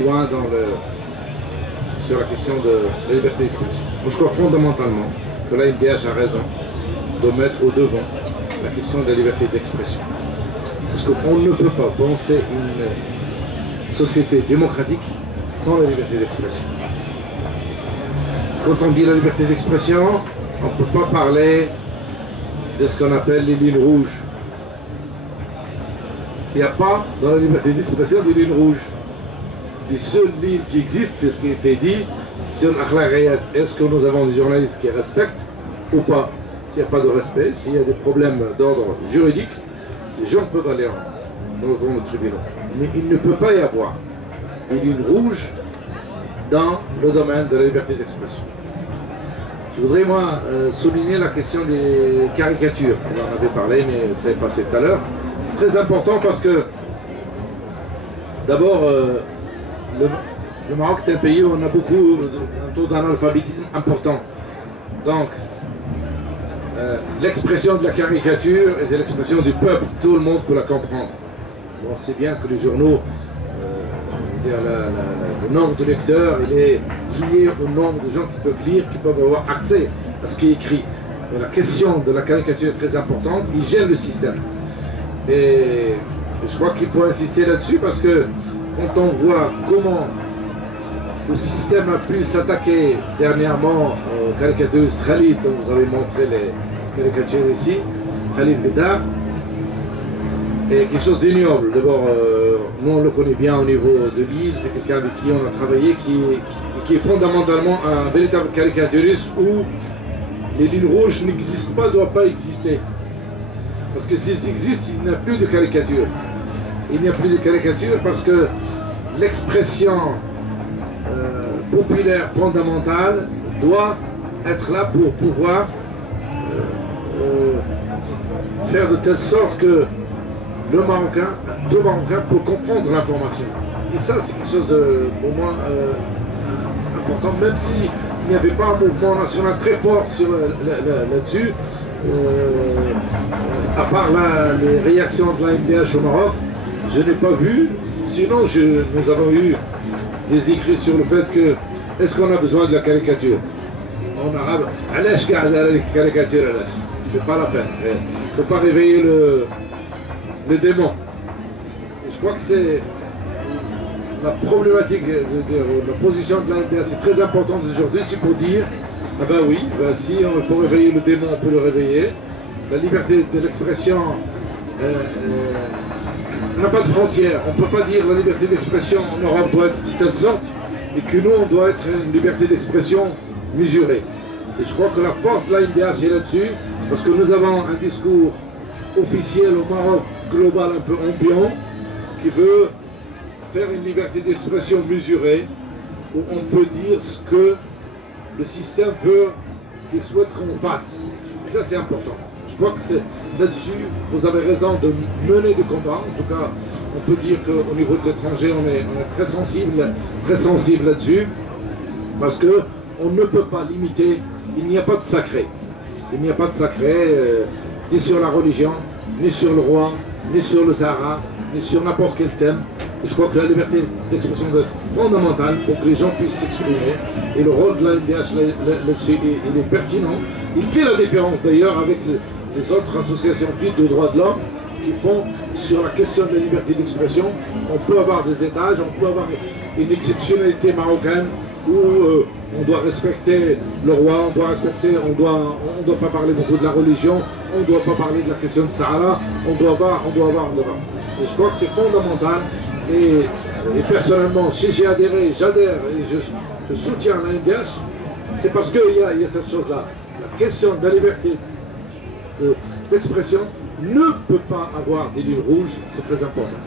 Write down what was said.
loin sur la question de la liberté d'expression. Moi, je crois fondamentalement que l'ANDH a raison de mettre au devant la question de la liberté d'expression. Parce qu'on ne peut pas penser une société démocratique sans la liberté d'expression. Quand on dit la liberté d'expression, on ne peut pas parler de ce qu'on appelle les lignes rouges. Il n'y a pas dans la liberté d'expression des lignes rouges. Les seules lignes qui existent, c'est ce qui a été dit sur l'akhlaqiyat. Est-ce que nous avons des journalistes qui respectent ou pas? S'il n'y a pas de respect, s'il y a des problèmes d'ordre juridique, les gens peuvent aller devant le tribunal. Mais il ne peut pas y avoir des lignes rouges dans le domaine de la liberté d'expression. Je voudrais, moi, souligner la question des caricatures. On en avait parlé, mais ça est passé tout à l'heure. C'est très important parce que, d'abord, le Maroc est un pays où on a un taux d'analphabétisme important. Donc, l'expression de la caricature est l'expression du peuple. Tout le monde peut la comprendre. On sait bien que les journaux, le nombre de lecteurs, il est lié au nombre de gens qui peuvent lire, qui peuvent avoir accès à ce qui est écrit. Et la question de la caricature est très importante. Il gêne le système. Et je crois qu'il faut insister là-dessus parce que quand on voit comment le système a pu s'attaquer dernièrement aux caricaturistes Khalid, dont vous avez montré les caricatures ici, Khalid Ghedar, est quelque chose d'ignoble. D'abord, nous on le connaît bien au niveau de Lille, c'est quelqu'un avec qui on a travaillé, qui est fondamentalement un véritable caricaturiste où les lignes rouges n'existent pas, ne doivent pas exister. Parce que s'ils existent, il n'y a plus de caricature. Il n'y a plus de caricature parce que l'expression populaire fondamentale doit être là pour pouvoir faire de telle sorte que le Marocain, tout Marocain peut comprendre l'information. Et ça, c'est quelque chose de, pour moi, important, même s'il n'y avait pas un mouvement national très fort là-dessus. À part les réactions de l'ANDH au Maroc, je n'ai pas vu. Sinon, nous avons eu des écrits sur le fait que est-ce qu'on a besoin de la caricature en arabe. Alash la caricature, c'est pas la peine. Il ne faut pas réveiller le démon. Et je crois que c'est la problématique, la position de l'ANDH, c'est très importante aujourd'hui, c'est pour dire ah ben oui, ben si il faut réveiller le démon, on peut le réveiller. La liberté de l'expression n'a pas de frontières. On ne peut pas dire la liberté d'expression en Europe doit être de telle sorte et que nous, on doit être une liberté d'expression mesurée. Et je crois que la force de l'ANDH est là-dessus, parce que nous avons un discours officiel au Maroc, global, un peu ambiant, qui veut faire une liberté d'expression mesurée, où on peut dire ce que le système veut qu'il souhaite qu'on fasse. Et ça, c'est important. Je crois que c'est là-dessus, vous avez raison de mener des combats. En tout cas, on peut dire qu'au niveau de l'étranger, on est très sensible là-dessus, parce qu'on ne peut pas limiter, il n'y a pas de sacré. Il n'y a pas de sacré, ni sur la religion, ni sur le roi, ni sur le Sahara, ni sur n'importe quel thème. Et je crois que la liberté d'expression doit être fondamentale pour que les gens puissent s'exprimer. Et le rôle de l'ANDH là-dessus, il est pertinent. Il fait la différence d'ailleurs avec les autres associations dites de droits de l'homme qui font sur la question de la liberté d'expression. On peut avoir des étages, on peut avoir une exceptionnalité marocaine où on doit respecter le roi, on doit pas parler beaucoup de la religion, on ne doit pas parler de la question de Sahara, on doit avoir. Et je crois que c'est fondamental. Et personnellement, si j'ai adhéré, j'adhère et je soutiens l'ANDH, c'est parce qu'il y a cette chose-là. La question de la liberté d'expression ne peut pas avoir des lignes rouges, c'est très important.